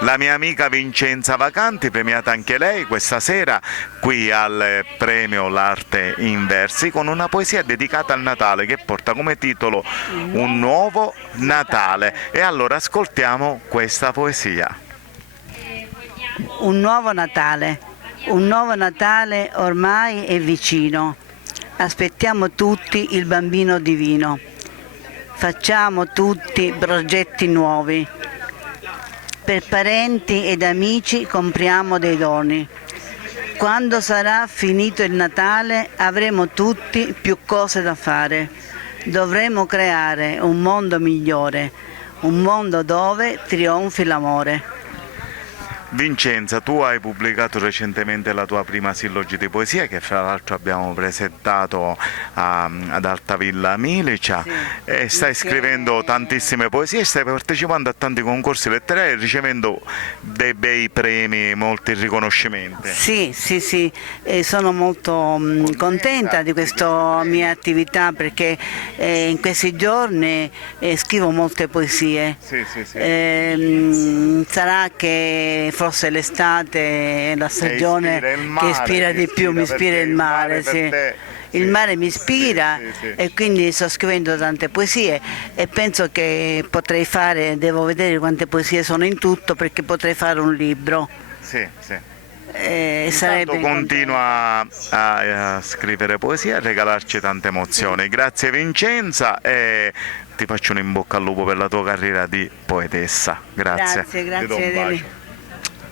la mia amica Vincenza Vacanti, premiata anche lei questa sera qui al premio L'Arte in Versi con una poesia dedicata al Natale che porta come titolo Un nuovo Natale. E allora ascoltiamo questa poesia. Un nuovo Natale. Un nuovo Natale ormai è vicino. Aspettiamo tutti il bambino divino. Facciamo tutti progetti nuovi. Per parenti ed amici compriamo dei doni. Quando sarà finito il Natale avremo tutti più cose da fare. Dovremo creare un mondo migliore, un mondo dove trionfi l'amore. Vincenza, tu hai pubblicato recentemente la tua prima sillogi di poesia che fra l'altro abbiamo presentato ad Altavilla Milicia, Sì, e stai scrivendo tantissime poesie, stai partecipando a tanti concorsi letterari ricevendo dei bei premi, molti riconoscimenti. Sì, sono molto contenta di questa mia attività perché in questi giorni scrivo molte poesie. Sì. Sarà che forse l'estate è la stagione che ispira di più, mi ispira il mare, sì. Il mare mi ispira e quindi sto scrivendo tante poesie e penso che potrei fare, devo vedere quante poesie sono in tutto perché potrei fare un libro. Sì. Sarebbe Continua a scrivere poesie e a regalarci tante emozioni. Grazie Vincenza e ti faccio un in bocca al lupo per la tua carriera di poetessa. Grazie. Grazie.